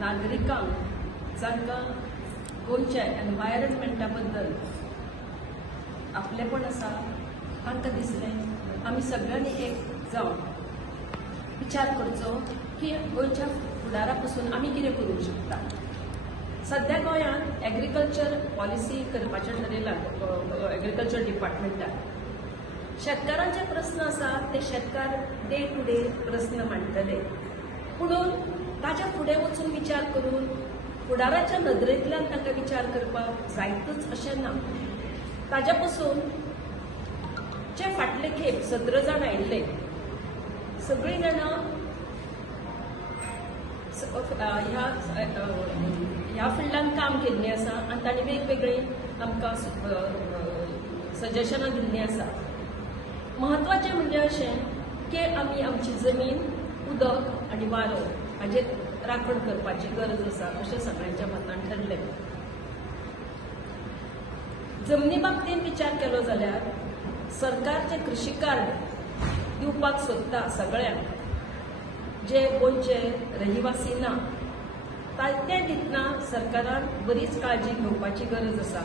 नागरिकांक जांकां गोंयच्या एनवायरमेंटा बद्दल आपलेपण आसा तांकां दिसलें आमी सगळ्यांनी एक जावन विचार करचो की गोंयच्या फुडारा पासून आमी कितें करूंक शकता. सध्या गोंयांत एग्रीकल्चर पॉलिसी करपाचें ठरयलां एग्रीकल्चर डिपार्टमेंटान. शेतकारांचे प्रस्न आसा ते शेतकार डे टू डे प्रस्न मांडटले, पुणून ताच्या फुडें वचून विचार करून फुडाराच्या नदरेंतल्यान तांकां विचार करपाक जायतच अशें ना. ताच्या पासून जे फाटले खेप 17 जाण आयिल्ले सगळीं जाणां ह्या फिल्डान काम केल्लीं आसा आनी तांणी वेगवेगळी आमकां सजेशनां दिल्लीं आसा. म्हत्वाचें म्हणजे अशें की आमी आमची जमीन, उदक आनी वारो हाचेर राखण करपाची गरज आसा अशें सगळ्यांच्या मतान ठरलें. जमनी बाबतींत विचार केलो जाल्यार सरकार जे कृषी कार्ड दिवपाक सोदता सगळ्यांक जे गोंयचे रहिवासी ना तें दितना सरकारान बरीच काळजी घेवपाची गरज आसा.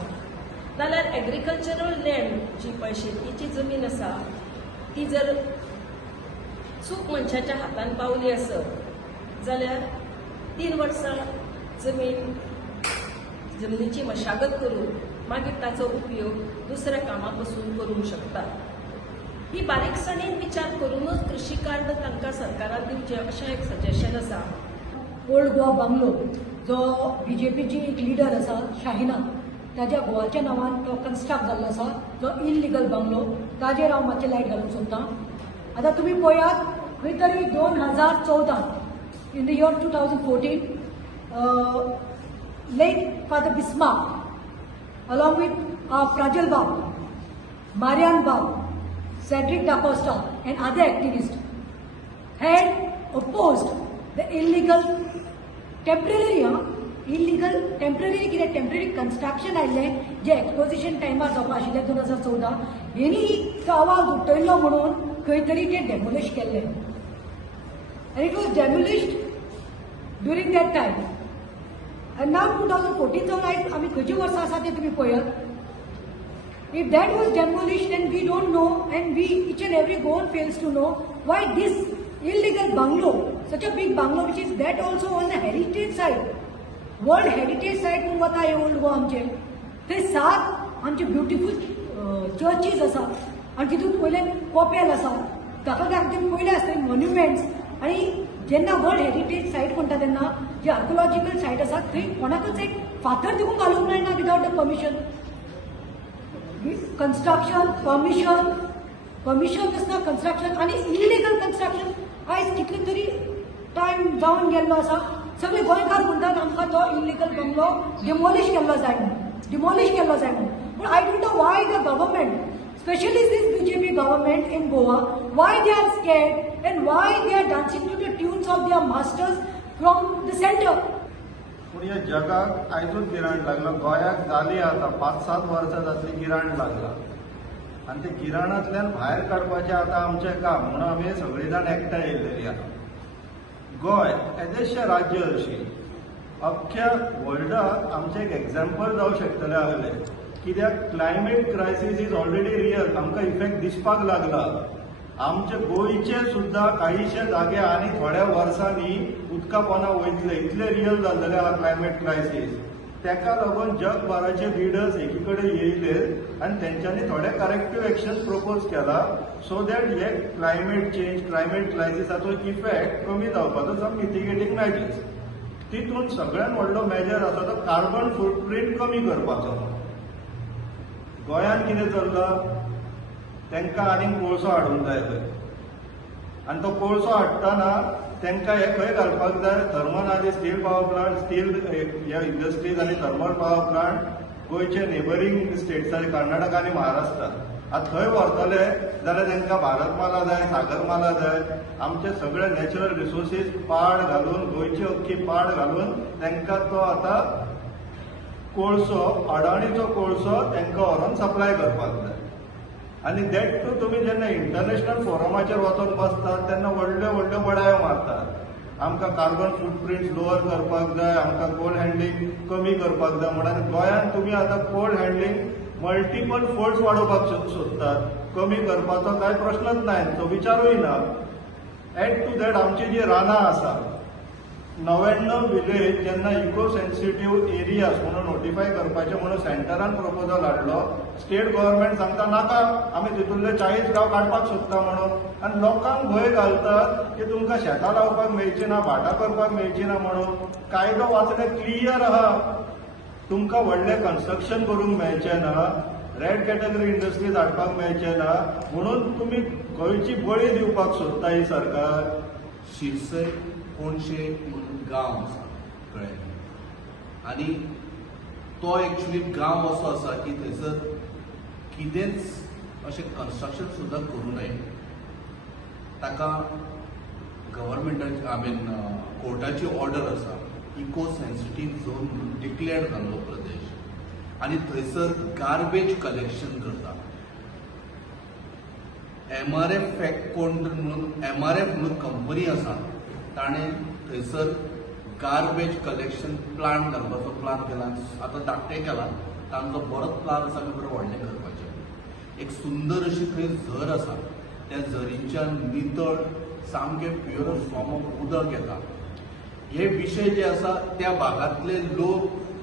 नाल्यार एग्रीकल्चरल लँड जी पळय शेतीची जमीन आसा ती जर चूक मनशाच्या हातान पावली आसत जाल्यार 3 वर्सां जमनीची मशागत करून मागीर ताचो उपयोग दुसऱ्या कामा पासून करूंक शकता. ही बारीकसाणीन विचार करूनच कृषी कार्ड तांकां सरकारान दिवचें अशें एक सजेशन आसा. ओल्ड गोवा बांगलो जो बीजेपीची एक लिडर आसा शाहिना ताज्या गोवाच्या नांवान तो कन्स्ट्रक्ट जाल्लो आसा जो इल्लिगल बांगलो ताजेर हांव मातशें लायट घालूंक सोदतां. आतां तुमी पळयात खंय तरी 2014 in the year 2014 late father Bismarck along with Pavl Bab, Marian Bab, Cedric Da Costa and other activists had opposed the illegal temporary construction आयिल्लें जे एक्सपोजिशन टायमार जावपा आशिल्लें 2014 हेणी तो आवाज उठयलो म्हणून खंय तरी तें डेमोलिश केल्लें. And it was demolished during that time. And now 2014 जावन आयज आमी खंयची वर्सां आसा तें तुमी पळयात. If that was demolished, then we don't know, and we each and every Goan fails to know why this illegal bungalow, such a big bungalow, which is that also on the heritage site, World Heritage Site म्हणून वता हे old Goa आमचे. थंय 7 आमचे beautiful churches आसा आनी तितूंत पयले कोपेल आसा. ताका लागून पयले आसता मॉन्युमेंट्स आनी जेन्ना वर्ल्ड हेरिटेज सायट म्हणटा तेन्ना जे आर्कोलॉजिकल सायट आसा थंय कोणाकच एक फातर दिवून घालूंक मेळना without a permission. Construction permission आसना कन्स्ट्रक्शन आनी इल्लिगल कन्स्ट्रक्शन आयज कितले तरी टायम जावन गेल्लो आसा. सगळे गोंयकार म्हणटात आमकां तो इल्लिगल बंगलो डिमॉलिश केल्लो जाय म्हणून. पूण I don't know why the government, especially this BJP government in Goa, why they are scared and why they are dancing to the tunes of their masters from the center. पूण ह्या जगाक आयजूच गिराण लागला. गोंयाक जाली आतां 5-7 वर्सां जातली गिराण लागला आनी ते गिराणांतल्यान भायर काडपाचें आतां आमचें काम म्हणून आमी सगळीं जाण एकठांय येयलेलीं आहा. गोंय येदेशें राज्य अशी अख्ख्या वर्ल्डाक आमचें एक एग्जाम्पल जावं शकतलें आहलें. कित्याक climate crisis is already real, आमकां इफेक्ट दिसपाक लागला. आमचे गोंयचे सुद्दां काहीशे जागे आनी थोड्या वर्सांनी उदका पोंदा वयतले इतले रियल जाल्लेले आहा क्लायमेट क्रायसीस. तेका लागून जगभराचे लिडर्स एकी कडेन येयले आनी तेंच्यांनी थोडे करेक्टीव एक्शन्स प्रपोज केला सो दॅट हे क्लायमेट चेंज क्लायमेट क्रायसिसाचो इफेक्ट कमी जावपाचो सम मिटिगेटींग मेजर्स. तितून सगळ्यात व्हडलो मेजर आसा तो कार्बन फुटप्रिंट कमी करपाचो. गोंयांत कितें चल्लां तांकां आनीक कोळसो हाडूंक जाय थंय आनी तो कोळसो हाडटना तांकां हे खंय घालपाक जाय थर्मल आनी स्टील पावर प्लांट स्टील ह्या इंडस्ट्रीज आनी थर्मल पावर प्लांट गोंयचे नेबरींग स्टेट्स कर्नाटक आनी महाराष्ट्र. आतां थंय व्हरतले जाल्यार तांकां भारतमाला जाय सागरमाला जाय. आमचे सगळे नॅचरल रिसोर्सीस पाड घालून गोंयची अख्खी पाड घालून तांकां तो आतां कोळसो अडाणीचो कोळसो तांकां व्हरोन सप्लाय करपाक जाय. आनी दॅट टू तुमी जेन्ना इंटरनॅशनल फोरमाचेर वचून बसतात तेन्ना व्हडल्यो व्हडल्यो बडायो मारतात आमकां कार्बन फुटप्रिंट लोअर करपाक जाय, आमकां कोल्ड हँडलिंग कमी करपाक जाय म्हणून गोंयांत तुमी आतां कोल्ड हँडलिंग मल्टिपल फोल्ड्स वाडोवपाक सोदतात. कमी करपाचो कांय प्रश्नच ना, तो विचारूय ना. एड टू दॅट आमची जी रानां आसा 99 विलेज जेन्ना इको सेन्सिटीव एरियाज म्हणून नोटिफाय करपाचे म्हणून सेंटरान प्रपोजल हाडलो, स्टेट गव्हर्नमेंट सांगता नाका आमी तितूंतले 40 गांव काडपाक सोदता म्हणून. आनी लोकांक भंय घालतात की तुमकां शेतां लावपाक मेळची ना, भाटां करपाक मेळची ना म्हणून. कायदो वाचले क्लियर आहा, तुमकां व्हडलें कन्स्ट्रक्शन करूंक मेळचें ना, रेड कॅटेगरी इंडस्ट्रीज हाडपाक मेळचें ना म्हणून तुमी गोंयची बळी दिवपाक सोदता ही सरकार. शिरसय कोणशे म्हणून गांव आसा कळ्ळें, आनी तो एक्चुली गांव असो आसा की थंयसर कितेंच अशें कन्स्ट्रक्शन सुद्दां करूं नये. ताका गव्हर्मेंटाची कोर्टाची ऑर्डर आसा, इको सेन्सिटीव झोन म्हणून डिक्लेअर जाल्लो प्रदेश, आनी थंयसर गार्बेज कलेक्शन करता. MRF म्हणून कंपनी आसा, ताणें थंयसर गार्बेज कलेक्शन प्लांट घालपाचो प्लान केला. आतां धाकटें केला, तांचो बरोच प्लान आसा की बरें व्हडलें करपाचें. एक सुंदर अशी थंय झर आसा, त्या झरीच्यान नितळ सामकें प्युअर फॉर्म ऑफ उदक येता. हे विशय जे आसा त्या भागांतले लोक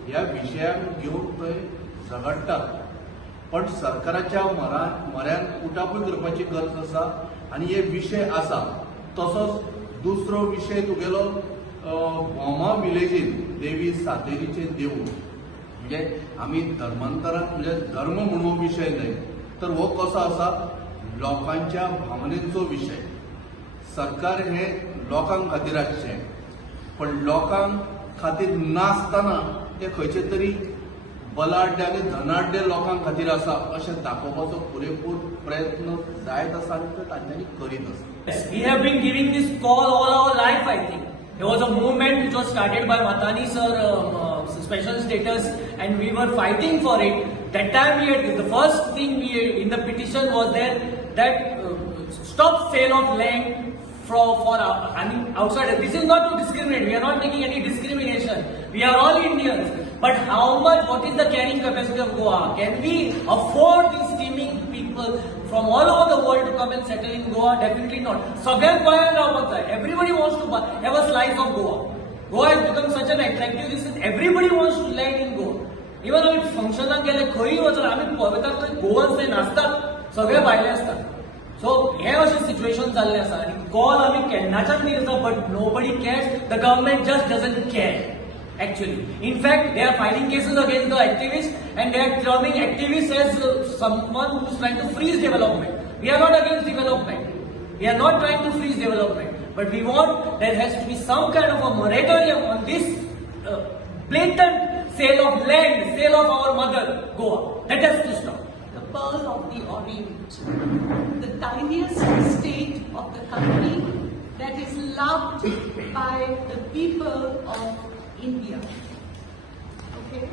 ह्या विशयांक घेवन थंय झगडटात, पण सरकाराच्या म्हऱ्यान उठापय करपाची गरज आसा. आनी हे विशय आसा. तसोच दुसरो विशय तुगेलो भोमा विलेजीन देवी सातेरीचें देवूळ, म्हणजे आमी धर्मांतराक म्हणजे धर्म म्हणून हो विशय न्हय, तर हो कसो आसा लोकांच्या भावनेचो विशय. सरकार हे लोकांक खातीर आसचें, पण लोकांक खातीर नासतना ते खंयचे तरी बलाढ्य आनी धनाढ्य लोकांक खातीर आसा अशें दाखोवपाचो पुरेपूर प्रयत्न जायत आसा आनी तो तांच्यांनी करीत आसा. Yes, we have been giving this call all our life, I think. There was a movement which was started by Matani sir, special status, and we were fighting for it. That time we had, the first thing in the petition was there that stop sale of land for outside. This is not to discriminate. We are not making any discrimination. We are all Indians. But how much, what is the carrying capacity of Goa? Can we afford these teeming people from all over the world to come and settle in Goa? Definitely not. Sagan everybody wants to have a slice of Goa. Goa has become such an attractive place. Everybody wants to land in Goa. Even though it's functional, खंयी वचून आमी पळयतात थंय Goans थंय नाचतात, सगळे भायले असतात. So हे अशें सिच्युएशन जाल्लें आसा आनी कॉल आमी केन्नाच्यान दिता, but nobody CARES. The government just doesn't care. Actually, in fact, they are filing cases against the activists, and they are terming activists as someone who is trying to freeze development. We are not against development. We are not trying to freeze development, but we want there has to be some kind of a moratorium on this blatant sale of land, sale of our mother Goa. That has to stop. The Pearl of the Orient, the tiniest state of the country that is loved by the people of India. Okay?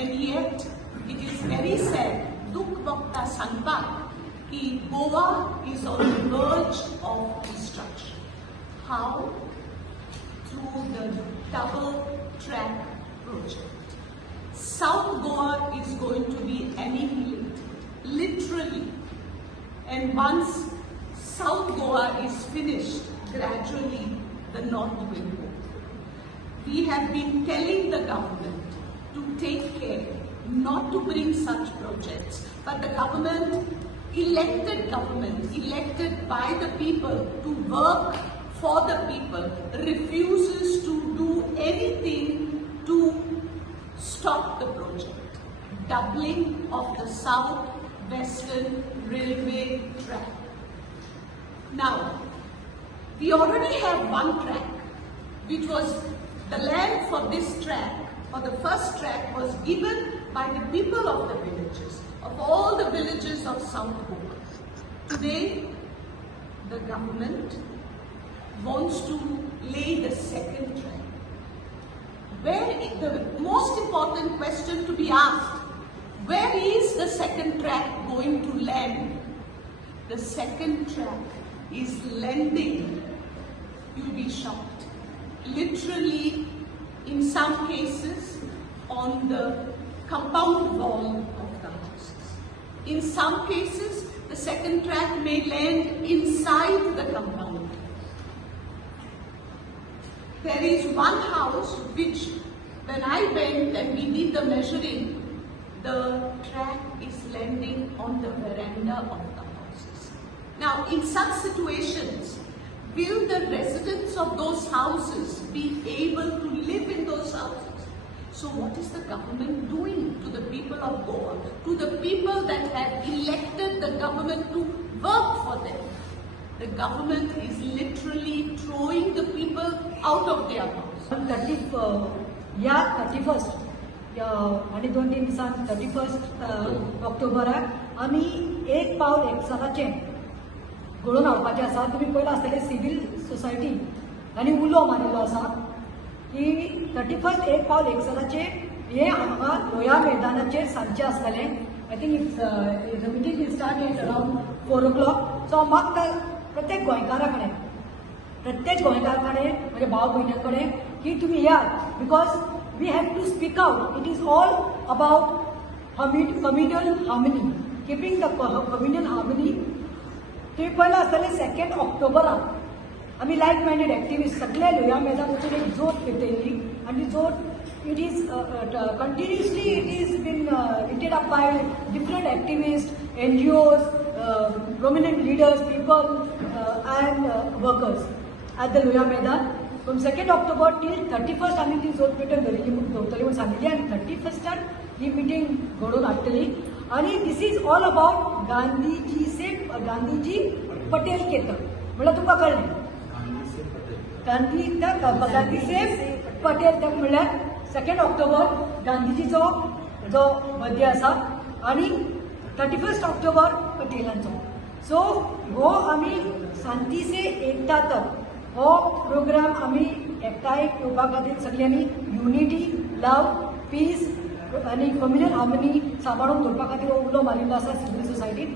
And yet, it is very sad, Dukh Bhakta Sanpak, ki Goa is on the verge of destruction. How? Through the double track project. South Goa is going to be annihilated, literally. And once South Goa is finished, gradually the North will go. We have been telling the government to take care, not to bring such projects, but the government, elected by the people to work for the people, refuses to do anything to stop the project. Doubling of the South-Western Railway track. Now, we already have one track, which was the land for this track, for the first track, was given by the people of the villages, of all the villages of South Goa. Today, the government wants to lay the second track. Where the most important question to be asked, where is the second track going to land? The second track is landing, you'll be shocked, literally, in some cases, on the compound wall of the houses. In some cases, the second track may land inside the compound. There is one house which, when I went and we did the measuring, the track is landing on the veranda of the houses. Now, in such situations, will the residents of those houses be able to live in those houses? So what is the government doing to the people of Goa, to the people that have elected the government to work for them? The government is literally throwing the people out of their house. 31st आणि 2-3 दिसान 31 ऑक्टोबराक आमी एक पावल एक्चराचें घडोवन हाडपाचें आसा. तुमी पयला आसतलें सिव्हिल सोसायटी आनी उलो मारिल्लो आसा की 31 एक पावल एक्चराचें हें हांगा लोया मैदानाचेर सांजचें आसतलें. I think the meeting will start at around 4 o'clock. So म्हाका प्रत्येक गोंयकारा कडेन म्हज्या भाव भयण्यां कडेन की तुमी यात, because we have to speak out. It is all about communal harmony, keeping the communal harmony. तुम्ही पयला आसतलें 2 ऑक्टोबराक आमी लायक मायंडेड एक्टिविस्ट सगळे लोया मैदान वचून एक जोत पेटयल्ली आनी ती जोत it is continuously it is been lighted up by different activist, NGOs, prominent leaders, people and workers at the Lohia Maidan. From 2nd October till 31st आमी ती जोत पेटोवन दवरतली म्हणून सांगिल्ली आनी 31st ही मिटींग घडोवन हाडटली. आणि this is all about Gandhiji Patel Ketan म्हणल्यार तुमकां कळ्ळें गांधी सेफ पटेल तक म्हणल्यार 2nd ऑक्टोबर गांधीजीचो जो बर्थडे आसा आणि 31st ऑक्टोबर पटेलांचो. सो हो आमी शांती से एकता तक हो प्रोग्राम आमी एकठांय येवपा खातीर सगळ्यांनी युनिटी, लव, पीस आणि कम्युनल हार्मनी सांबाळून दवरपा खातीर हो उलो मारिल्लो आसा सिव्हिल सोसायटीन.